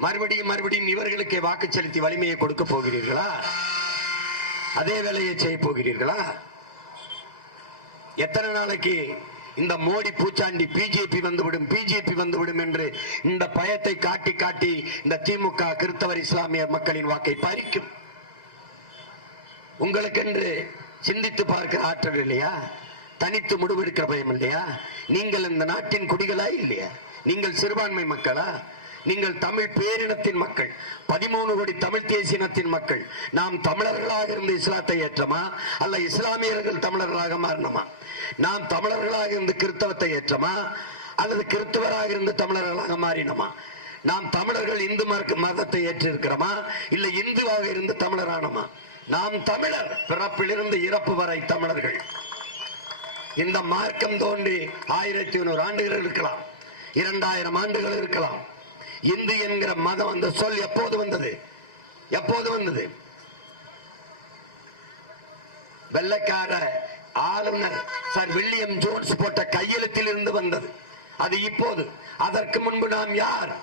மறுபடியும் மறுபடியும் இவர்களுக்கு வாக்கு செலுத்தி வலிமையை கொடுக்க போகிறீர்களா? அதே வேலையை செய்ய போகிறீர்களா? எத்தனை நாளைக்கு இந்த மோடி பூச்சாண்டி பிஜேபி வந்துவிடும் பிஜேபி வந்துவிடும் என்று இந்த பயத்தை காட்டி காட்டி இந்த திமுக கிறிஸ்தவர் இஸ்லாமிய மக்களின் வாக்கை பறிக்கும்? உங்களுக்கென்று சிந்தித்து பார்க்கிற ஆற்றல் இல்லையா? தனித்து முடிவெடுக்கிற பயம் இல்லையா? நீங்கள் இந்த நாட்டின் குடிகளா இல்லையா? நீங்கள் சிறுபான்மை மக்களா? நீங்கள் தமிழ் பேரினத்தின் மக்கள் பதிமூணு கோடி தமிழ் தேசியனத்தின் மக்கள். நாம் தமிழர்களாக இருந்து இஸ்லாத்தை ஏற்றமா? அல்ல இஸ்லாமியர்கள் தமிழர்களாக மாறினோமா? நாம் தமிழர்களாக இருந்து கிறிஸ்தவத்தை ஏற்றமா? அல்லது கிறிஸ்தவராக இருந்து தமிழர்களாக மாறினோமா? நாம் தமிழர்கள் இந்து மதத்தை ஏற்றிருக்கிறோமா? இல்ல இந்துவாக இருந்து தமிழரானோமா? நாம் தமிழர் பிறப்பிலிருந்து இறப்பு வரை தமிழர்கள். இந்த மார்க்கம் தோன்றி ஆயிரத்தி ஐநூறு ஆண்டுகள் இருக்கலாம். இரண்டாயிரம் ஆண்டுகள் இருக்கலாம். இந்து என்கிற மதம் அந்த சொல் எப்போது வந்தது? எப்போது வந்தது? வெள்ளைக்கார ஆளுநர் சார் வில்லியம் ஜோன்ஸ் போட்ட கையெழுத்தில் இருந்து வந்தது. அது இப்போது. அதற்கு முன்பு நாம் யார்?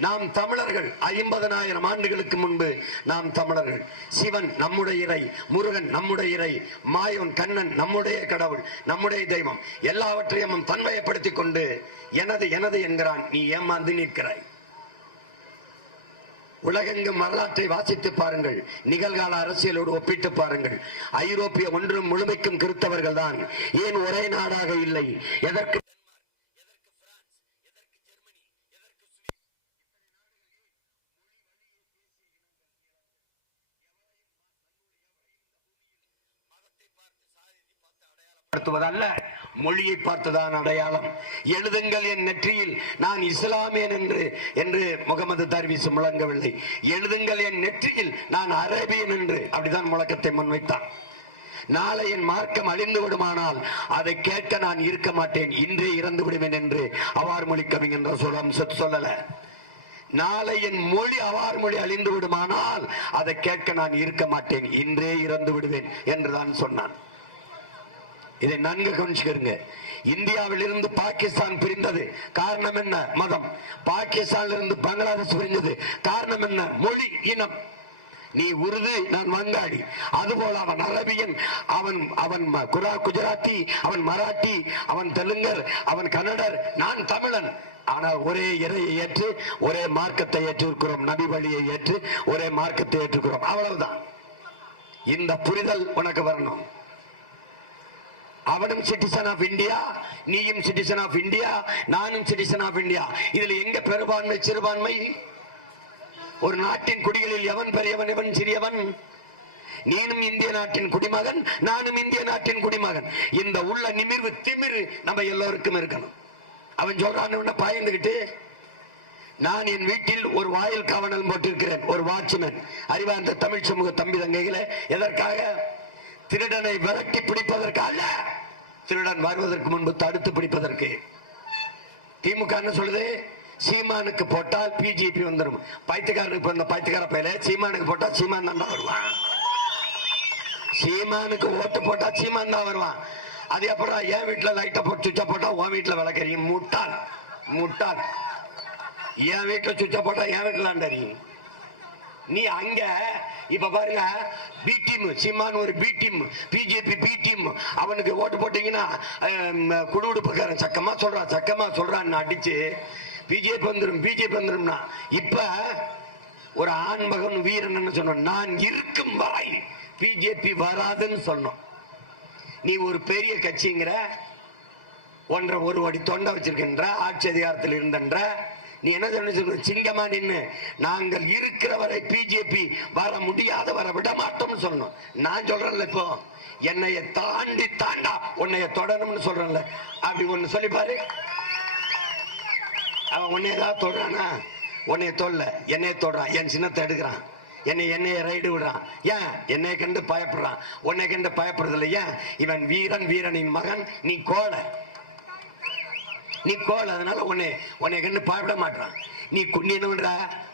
நாம் தமிழர்கள் ஐம்பதனாயிரம் ஆண்டுகளுக்கு முன்பு நாம் தமிழர்கள். சிவன் நம்முடைய இறை முருகன் நம்முடைய இறை மாயவன் கண்ணன் நம்முடைய கடவுள் நம்முடைய தெய்வம். எல்லாவற்றையும் அவன் தன்மையப்படுத்திக் கொண்டு எனது எனது என்கிறான் நீ ஏமாந்து நிற்கிறாய். உலகெங்கும் வரலாற்றை வாசித்து பாருங்கள். நிகழ்கால அரசியலோடு ஒப்பிட்டு பாருங்கள். ஐரோப்பிய ஒன்றும் முழுமைக்கும் கிறித்தவர்கள் தான் ஏன் ஒரே நாடாக இல்லை? எதற்கு படுத்துவதல்ல மொழியை பார்த்துதான் அடையாளம். எழுதுங்கள் என் நெற்றியில் நான் இஸ்லாமியன் என்று என்று முகமது தர்வீஸ் முழங்கவில்லை. எழுதுங்கள் என் நெற்றியில் நான் அரேபியன் என்று அப்படிதான் முழக்கத்தை முன்வைத்தான். நாளை என் மார்க்கம் அழிந்து விடுமானால் அதை கேட்க நான் இருக்க மாட்டேன். இன்றே இறந்து விடுவேன் என்று அவார் மொழி கவிஞன்ற சொல்லம் சொல்லல. நாளை என் மொழி அவார் மொழி அழிந்து விடுமானால் அதை கேட்க நான் இருக்க மாட்டேன். இன்றே இறந்து விடுவேன் என்றுதான் சொன்னான். இதை நன்கு கவனிச்சுக்கிறங்க இந்தியாவில் இருந்து பாகிஸ்தான் பிரிந்தது. காரணம் என்ன? மதம். பாகிஸ்தான்ல இருந்து பங்களாதேஷ் பிரிந்தது காரணம் என்ன? மொழி இனம். நீ உருது நான் வங்காளி. அதுபோல அவன் அரபியன் அவன் அவன் ம- குரா குஜராத்தி அவன் மராட்டி அவன் தெலுங்கர் அவன் கன்னடர். நான் தமிழன். ஆனால் ஒரே இறையை ஏற்று ஒரே மார்க்கத்தை ஏற்றிருக்கிறோம். நபி வழியை ஏற்று ஒரே மார்க்கத்தை ஏற்றுக்கிறோம் அவ்வளவுதான். இந்த புரிதல் உனக்கு வரணும். அவனும் சிட்டிசன் ஆஃப் இந்தியா நீயும் சிட்டிசன் ஆஃப் இந்தியா நானும் சிட்டிசன் ஆஃப் இந்தியா இதுல எங்க பெரும்பான்மை சிறுபான்மை? ஒரு நாட்டின் குடிகளில் எவன் பெரியவன் எவன் சிறியவன்? நீனும் இந்திய நாட்டின் குடிமகன் நானும் இந்திய நாட்டின் குடிமகன். இந்த உள்ள நிமிர்வு திமிரு நம்ம எல்லோருக்கும் இருக்கணும். அவன் சொல்றான்னு பாய்ந்துகிட்டு நான் என் வீட்டில் ஒரு வாயில் காவணல் போட்டிருக்கிறேன் ஒரு வாட்ச்மேன் அறிவார்ந்த தமிழ் சமூக தம்பி தங்கைகளை எதற்காக? திருடனை விரட்டி பிடிப்பதற்காக அல்ல. திருடன் வருவதற்கு முன்பு தடுத்து பிடிப்பதற்கு. திமுக என்ன சொல்லுது? சீமானுக்கு போட்டால் பிஜேபி வந்துடும் பைத்தியக்காரனுக்கு பிறந்த பைத்தியக்கார பையல சீமானுக்கு போட்டா சீமான் தான் வருவான். சீமானுக்கு ஓட்டு போட்டா சீமான் தான் வருவான். அது அப்புறம் என் வீட்டுல லைட்டை போட்டு சுவிட்ச போட்டா உன் வீட்டுல விளக்கறியும்? முட்டாள். முட்டாள். என் வீட்டுல சுவிட்ச போட்டா என் வீட்டுல தெரியும். நீ அங்க இப்ப பாருங்க பி டீம் சிம்மான் ஒரு B team BJP B team அவனுக்கு ஓட்டு போட்டீங்கன்னா குடுகுடுப்புக்காரன் சக்கமா சொல்றான் சக்கமா சொல்றான் அடிச்சு பிஜேபி வந்துடும் பிஜேபி வந்துடும்னா இப்ப ஒரு ஆண்மகன் வீரன் சொன்னோம் நான் இருக்கும் வரை பிஜேபி வராதுன்னு சொன்னோம் நீ ஒரு பெரிய கட்சிங்கிற ஒன்றரை ஒரு அடி தொண்டை வச்சிருக்கின்ற ஆட்சி அதிகாரத்தில் இருந்தன்ற நீ என்ன சொன்ன சிங்கமா நின்று நாங்கள் இருக்கிற வரை பிஜேபி வர முடியாத வர விட மாட்டோம்னு சொல்லணும். நான் சொல்றேன்ல இப்போ என்னைய தாண்டி தாண்டா உன்னைய தொடரும்னு சொல்றேன்ல. அப்படி ஒண்ணு சொல்லி பாரு. அவன் உன்னை ஏதாவது தொடுறானா? உன்னைய தொல்ல. என்னைய தொடுறான். என் சின்னத்தை எடுக்கிறான். என்னை என்னைய ரைடு விடுறான். ஏன்? என்னைய கண்டு பயப்படுறான். உன்னை கண்டு பயப்படுறதில்ல. ஏன்? இவன் வீரன் வீரனின் மகன். நீ கோலை நீ கோல் அதனால உன்னை உன்னை கண்டு பயப்பட மாட்டான் நீ கு- நீ என்ன பண்ற?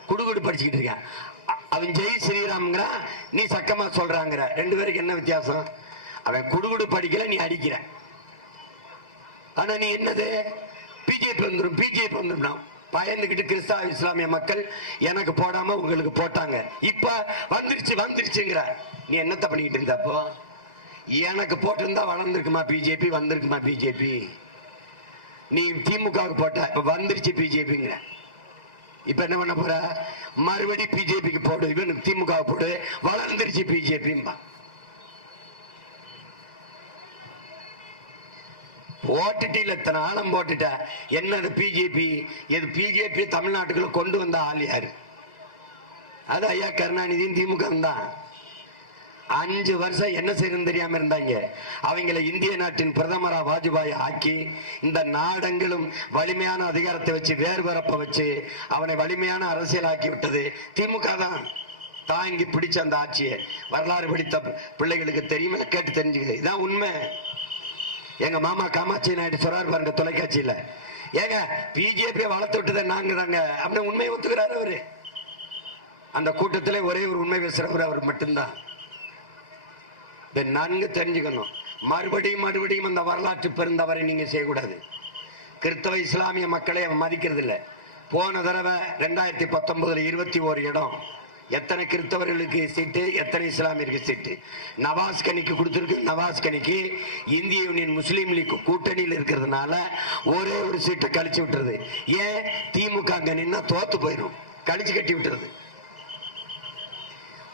குடுகுடு படிச்சுக்கிட்டு இருக்க. அவன் ஜெய் ஸ்ரீராம்ங்கிறான் நீ சக்கமா சொல்றாங்கிற. ரெண்டு பேருக்கு என்ன வித்தியாசம்? அவன் குடுகுடு படிக்கல நீ அடிக்கிற. ஆனா நீ என்னது? பிஜேபி வந்துடும் பிஜேபி வந்துடும் பயந்துகிட்டு கிறிஸ்தவ இஸ்லாமிய மக்கள் எனக்கு போடாம உங்களுக்கு போட்டாங்க. இப்ப வந்துருச்சு வந்துருச்சுங்கிற. நீ என்னத்த பண்ணிக்கிட்டு இருந்தப்போ எனக்கு போட்டிருந்தா வளர்ந்துருக்குமா பிஜேபி வந்திருக்குமா பிஜேபி நீ திமுகவுக்கு போட்ட இப்ப வந்துருச்சு பிஜேபிங்கிற. இப்ப என்ன பண்ண போற? மறுபடி பிஜேபிக்கு போடு இவனுக்கு திமுக போடு. வளர்ந்துருச்சு பிஜேபிம்பா போட்டுட்டில இத்தனை ஆழம் போட்டுட்ட. என்னது பிஜேபி? இது பிஜேபி தமிழ்நாட்டுக்குள்ள கொண்டு வந்த ஆள் யாரு? அது ஐயா கருணாநிதியும் திமுக தான் அஞ்சு வருஷம் என்ன செய்யணும் தெரியாம இருந்தாங்க. அவங்கள இந்திய நாட்டின் பிரதமரா வாஜ்பாய் ஆக்கி இந்த நாடெங்கிலும் வலிமையான அதிகாரத்தை வச்சு வேறு வச்சு அவனை வலிமையான அரசியல் ஆக்கி விட்டது. திமுக தான் தாங்கி பிடிச்ச அந்த ஆட்சியை. வரலாறு பிடித்த பிள்ளைகளுக்கு தெரியுமா? கேட்டு தெரிஞ்சுக்குது. இதான் உண்மை. எங்க மாமா காமாட்சி நாயுடு சொல்றாரு பாருங்க தொலைக்காட்சியில. ஏங்க பிஜேபியை வளர்த்து விட்டதை நாங்க தாங்க அப்படின்னு உண்மையை ஒத்துக்கிறாரு அவரு. அந்த கூட்டத்திலே ஒரே ஒரு உண்மை பேசுறவர் அவர் மட்டும்தான். இதை நன்கு தெரிஞ்சுக்கணும். மறுபடியும் மறுபடியும் அந்த வரலாற்று பெருந்தவரை நீங்கள் செய்யக்கூடாது. கிறிஸ்தவ இஸ்லாமிய மக்களை அவன் மதிக்கிறது இல்லை போன தடவை ரெண்டாயிரத்தி பத்தொன்பதுல இருபத்தி ஓரு இடம். எத்தனை கிறிஸ்தவர்களுக்கு சீட்டு எத்தனை இஸ்லாமியருக்கு சீட்டு? நவாஸ் கனிக்கு கொடுத்துருக்கு. நவாஸ் கனிக்கு இந்திய யூனியன் முஸ்லீம் லீக் கூட்டணியில் இருக்கிறதுனால ஒரே ஒரு சீட்டை கழிச்சு விட்டுறது ஏன்? திமுக அங்க நின்னா தோத்து போயிடும் கழிச்சு கட்டி விட்டுறது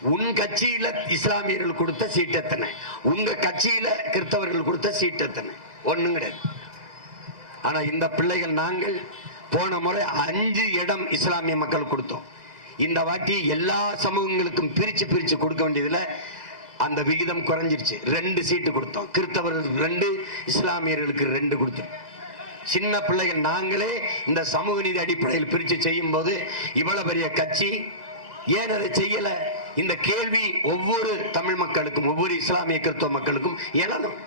உன் கட்சியில இஸ்லாமியர்கள் கொடுத்த சீட் எத்தனை? உங்க கட்சியில கிறிஸ்தவர்கள் கொடுத்த சீட் எத்தனை? ஒண்ணும் கிடையாது. ஆனா இந்த பிள்ளைகள் நாங்கள் போன முறை அஞ்சு இடம் இஸ்லாமிய மக்கள் கொடுத்தோம். இந்த வாட்டி எல்லா சமூகங்களுக்கும் பிரிச்சு பிரிச்சு கொடுக்க வேண்டியதுல அந்த விகிதம் குறைஞ்சிருச்சு. ரெண்டு சீட்டு கொடுத்தோம். கிறிஸ்தவர்களுக்கு ரெண்டு இஸ்லாமியர்களுக்கு ரெண்டு கொடுத்தோம். சின்ன பிள்ளைகள் நாங்களே இந்த சமூக நீதி அடிப்படையில் பிரிச்சு செய்யும் போது இவ்வளவு பெரிய கட்சி ஏன் அதை செய்யலை? இந்த கேள்வி ஒவ்வொரு தமிழ் மக்களுக்கும் ஒவ்வொரு இஸ்லாமிய கிறிஸ்தவ மக்களுக்கும் எழணும்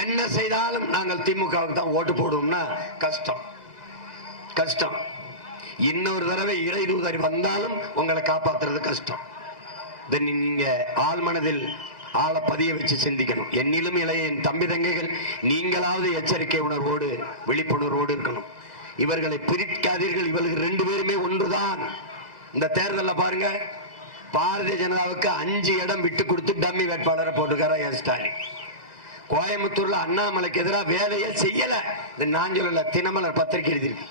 என்ன செய்தாலும் நாங்கள் திமுகவுக்கு தான் ஓட்டு போடுவோம்னா கஷ்டம். கஷ்டம். இன்னொரு தடவை இறை தூதர் வந்தாலும் உங்களை காப்பாத்துறது கஷ்டம். இதை நீங்க ஆழ்மனதில் ஆளை பதிய வச்சு சிந்திக்கணும். என்னிலும் இளைய என் தம்பி தங்கைகள் நீங்களாவது எச்சரிக்கை உணர்வோடு விழிப்புணர்வோடு இருக்கணும். இவர்களை பிரிக்காதீர்கள். இவர்கள் ரெண்டு பேருமே ஒன்றுதான். இந்த தேர்தலில் பாருங்க பாரதிய ஜனதாவுக்கு அஞ்சு இடம் விட்டு கொடுத்து டம்மி வேட்பாளரை போட்டுக்காரா என் ஸ்டாலின். கோயம்புத்தூர்ல அண்ணாமலைக்கு எதிராக வேலையை செய்யல. இது நான் சொல்லல தினமலர் பத்திரிகை எழுதியிருக்கு.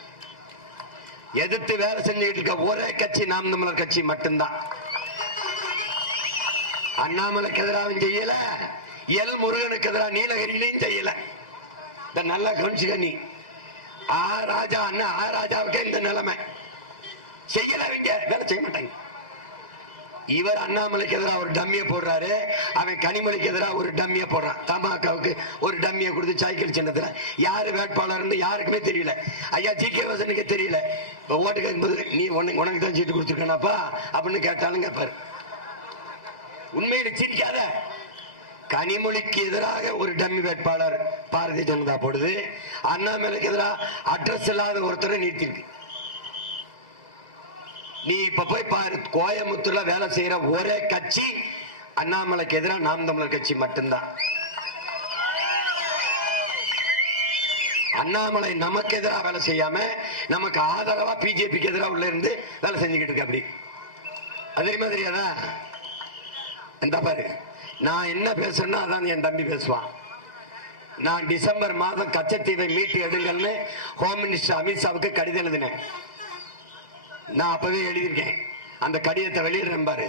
எதிர்த்து வேலை செஞ்சுக்கிட்டு இருக்க ஒரே கட்சி நாம் தமிழர் கட்சி மட்டும்தான். அண்ணாமலைக்கு எதிராகவும் செய்யல எல் முருகனுக்கு எதிராக நீலகிரிலையும் செய்யல. இந்த நல்லா கவனிச்சுக்க நீ. ஆ ராஜா அண்ணா ஆ ராஜாவுக்கே இந்த நிலைமை. செய்யலவங்க வேலை செய்ய மாட்டாங்க. இவர் அண்ணாமலைக்கு எதிராக ஒரு டம்மியை போடுறாரு. அவன் கனிமொழிக்கு எதிராக ஒரு டம்மியை போடுறான். தமாக்காவுக்கு ஒரு டம்மியை கொடுத்து சாய்க்கல் சின்னத்தில். யார் வேட்பாளர்னு யாருக்குமே தெரியல. ஐயா ஜி. கே. வாசனுக்கு தெரியல. இப்போ ஓட்டு கேட்கும்போது நீ உனக்கு உனக்கு தான் சீட்டு கொடுத்துருக்கேனாப்பா? அப்படின்னு கேட்டாலும் கேட்பாரு. உண்மையில சிரிக்காத. கனிமொழிக்கு எதிராக ஒரு டம்மி வேட்பாளர் பாரதிய ஜனதா போடுது. அண்ணாமலைக்கு எதிராக அட்ரஸ் இல்லாத ஒருத்தரை நிறுத்திருக்கு நீ இப்ப போய் பாரு கோயம்புத்தூர்ல வேலை செய்யற ஒரே கட்சி அண்ணாமலைக்கு எதிராக நாம் தமிழர் கட்சி மட்டும்தான். அண்ணாமலை நமக்கு எதிராக வேலை செய்யாம நமக்கு ஆதரவா பிஜேபிக்கு எதிராக உள்ள இருந்து வேலை செஞ்சுக்கிட்டு இருக்க அப்படி. அதே மாதிரியாதா இந்த பாரு நான் என்ன பேசுறேன்னா அதான் என் தம்பி பேசுவான். நான் டிசம்பர் மாதம் கச்சத்தீவை மீட்டு எடுங்கள்னு ஹோம் மினிஸ்டர் அமித்ஷாவுக்கு கடிதம் எழுதினேன். நான் அப்பவே எழுதியிருக்கேன். அந்த கடிதத்தை வெளியிடுறேன் பாரு.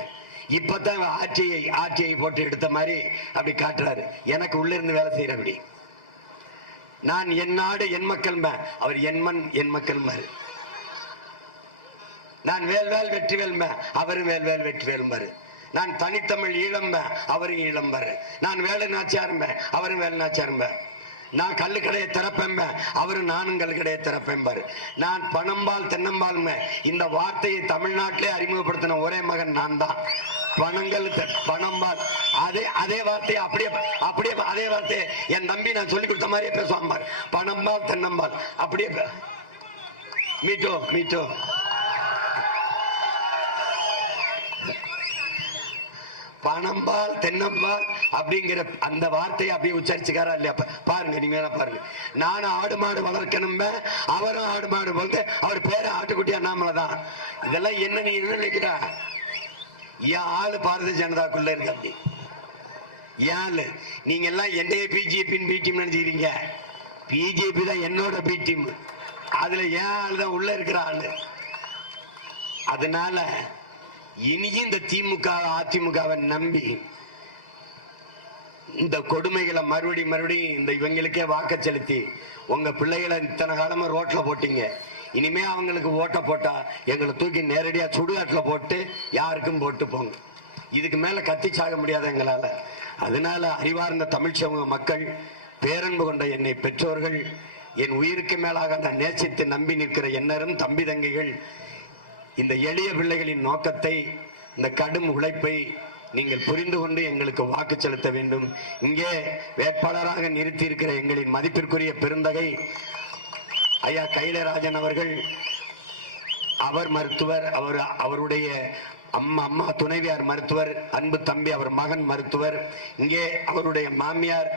இப்பதான் ஆட்சியை ஆட்சியை போட்டு எடுத்த மாதிரி அப்படி காட்டுறாரு. எனக்கு உள்ள இருந்து வேலை செய்யற அப்படி. நான் என் நாடு என் மக்கள் அவர் என்மன் என் மக்கள் பாரு நான் வேல்வேல் வெற்றிவேல்ம அவரும் வேல்வேல் வெற்றி வேல்பாரு நான் தனித்தமிழ் ஈழம்ப அவரும் ஈழம்பாரு நான் வேலை நாச்சியாரும்ப அவரும் வேலை நாச்சியாரும்ப நான் கல்லு கடையை திறப்பேன்ப. அவரும் நானும் கல்லு கடையை திறப்பேன்பாரு. நான் பணம்பால் தென்னம்பால் இந்த வார்த்தையை தமிழ்நாட்டிலே அறிமுகப்படுத்தின ஒரே மகன் நான் தான் பணங்கள் பணம்பால் அதே அதே வார்த்தையை அப்படியே அப்படியே அதே வார்த்தையை என் தம்பி நான் சொல்லி கொடுத்த மாதிரியே பேசுவான் பாரு. பணம்பால் தென்னம்பால் அப்படியே மீட்டோ மீட்டோ. பணம்பால் தென்னம்பால் அப்படிங்கிற அந்த வார்த்தையை அப்படியே உச்சரிச்சுக்காரா இல்லையா? பாருங்க நீங்க பாருங்க. நானும் ஆடு மாடு வளர்க்கணும் அவரும் ஆடு மாடு வந்து அவர் பேர ஆட்டுக்குட்டி அண்ணாமலை தான். இதெல்லாம் என்ன நீ என்ன நினைக்கிறா? என் ஆளு பாரதிய ஜனதாக்குள்ள இருக்கு அப்படி. என் நீங்க எல்லாம் என்னைய பிஜேபின்னு பி டீம் நினைச்சுக்கிறீங்க. பிஜேபி தான் என்னோட பி டீம் அதுல ஏன் ஆளு தான் உள்ள இருக்கிற ஆளு. அதனால இனியும் இந்த திமுக அதிமுகவை நம்பி இந்த கொடுமைகளை மறுபடி மறுபடியும் இந்த இவங்களுக்கே வாக்க செலுத்தி உங்க பிள்ளைகளை இத்தனை காலமா ரோட்ல போட்டீங்க. இனிமே அவங்களுக்கு ஓட்ட போட்டா எங்களை தூக்கி நேரடியா சுடுகாட்டுல போட்டு யாருக்கும் போட்டு போங்க. இதுக்கு மேல கத்தி சாக முடியாது எங்களால. அதனால அறிவார்ந்த தமிழ் சமூக மக்கள் பேரன்பு கொண்ட என்னை பெற்றோர்கள் என் உயிருக்கு மேலாக நான் நேசித்து நம்பி நிற்கிற என்னரும் தம்பி தங்கைகள் இந்த எளிய பிள்ளைகளின் நோக்கத்தை இந்த கடும் உழைப்பை நீங்கள் புரிந்து கொண்டு எங்களுக்கு வாக்கு செலுத்த வேண்டும். இங்கே வேட்பாளராக நிறுத்தி இருக்கிற எங்களின் மதிப்பிற்குரிய பெருந்தகை ஐயா கைலராஜன் அவர்கள் அவர் மருத்துவர் அவர் அவருடைய அம்மா அம்மா துணைவியார் மருத்துவர் அன்பு தம்பி அவர் மகன் மருத்துவர் இங்கே அவருடைய மாமியார்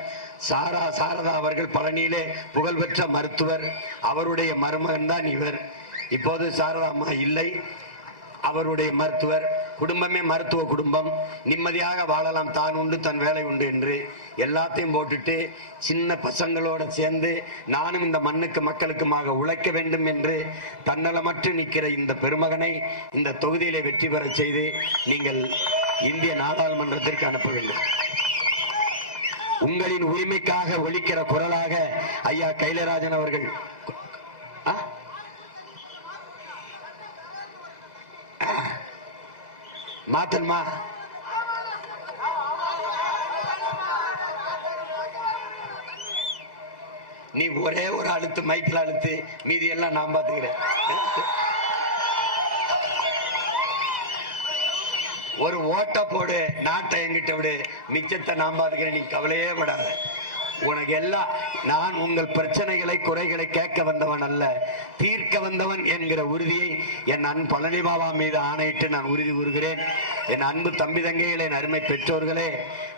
சாரா சாரதா அவர்கள் பழனியிலே புகழ்பெற்ற மருத்துவர் அவருடைய மருமகன் தான் இவர். இப்போது சாரதா அம்மா இல்லை அவருடைய மருத்துவர் குடும்பமே மருத்துவ குடும்பம். நிம்மதியாக வாழலாம் தான் உண்டு தன் வேலை உண்டு என்று எல்லாத்தையும் போட்டுட்டு சின்ன பசங்களோட சேர்ந்து நானும் இந்த மண்ணுக்கு மக்களுக்குமாக உழைக்க வேண்டும் என்று தன்னலமற்று நிற்கிற இந்த பெருமகனை இந்த தொகுதியிலே வெற்றி பெறச் செய்து நீங்கள் இந்திய நாடாளுமன்றத்திற்கு அனுப்ப வேண்டும். உங்களின் உரிமைக்காக ஒழிக்கிற குரலாக ஐயா கைலராஜன் அவர்கள் மாத்தணுமா நீ ஒரே ஒரு அழுத்து மைக்கில் அழுத்து மீதி எல்லாம் நான் பார்த்துக்கிறேன். ஒரு ஓட்ட போடு நாட்டை எங்கிட்ட விடு. மிச்சத்தை நான் பாத்துக்கிறேன் நீ கவலையே படாத. உனக்கு எல்லாம் நான் உங்கள் பிரச்சனைகளை குறைகளை கேட்க வந்தவன் அல்ல. தீர்க்க வந்தவன் என்கிற உறுதியை என் அன்பு பழனிபாபா மீது ஆணையிட்டு நான் உறுதி கூறுகிறேன். என் அன்பு தம்பி தங்கைகளே என் அருமை பெற்றோர்களே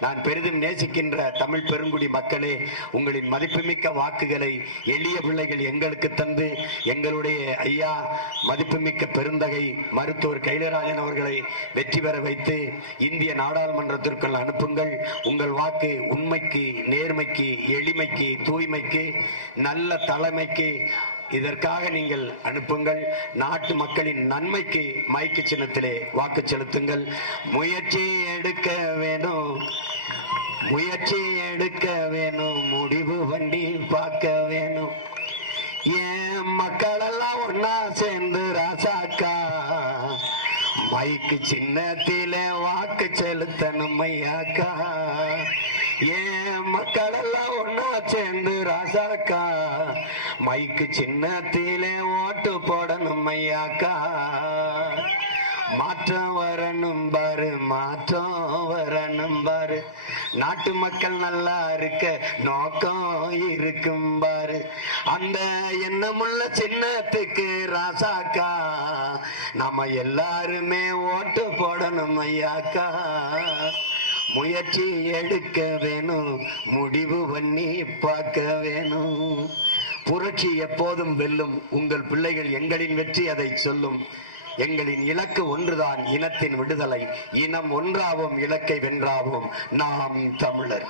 நான் பெரிதும் நேசிக்கின்ற தமிழ் பெருங்குடி மக்களே உங்களின் மதிப்புமிக்க வாக்குகளை எளிய பிள்ளைகள் எங்களுக்கு தந்து எங்களுடைய ஐயா மதிப்புமிக்க பெருந்தகை மருத்துவர் கைலராஜன் அவர்களை வெற்றி பெற வைத்து இந்திய நாடாளுமன்றத்திற்குள் அனுப்புங்கள். உங்கள் வாக்கு உண்மைக்கு நேர்மைக்கு எளிமைக்கு தூய்மைக்கு நல்ல தலைமைக்கு இதற்காக நீங்கள் அனுப்புங்கள். நாட்டு மக்களின் நன்மைக்கு மைக்கு சின்னத்திலே வாக்கு செலுத்துங்கள். முயற்சி எடுக்க வேணும். முயற்சி எடுக்க வேணும். முடிவு வண்டி பார்க்க வேணும். ஏன் மக்களெல்லாம் ஒன்னா சேர்ந்து ராசாக்கா? மைக்கு சின்னத்திலே வாக்கு செலுத்தணும் ஐயாக்கா. ஏன் மக்களெல்லாம் ஒன்னா சேர்ந்து ராசாக்கா. மைக்கு சின்னத்திலே ஓட்டு போடணும் ஐயாக்கா. மாற்றம் வரணும் பாரு மாற்றம் வரணும் பாரு. நாட்டு மக்கள் நல்லா இருக்க நோக்கம் இருக்கும் பாரு. அந்த எண்ணமுள்ள சின்னத்துக்கு ராசாக்கா. நம்ம எல்லாருமே ஓட்டு போடணும் ஐயாக்கா. முயற்சி எடுக்க வேணும் முடிவு பண்ணி பார்க்க வேணும். புரட்சி எப்போதும் வெல்லும் உங்கள் பிள்ளைகள் எங்களின் வெற்றி அதை சொல்லும். எங்களின் இலக்கு ஒன்றுதான் இனத்தின் விடுதலை. இனம் ஒன்றாவோம் இலக்கை வென்றாவோம். நாம் தமிழர்.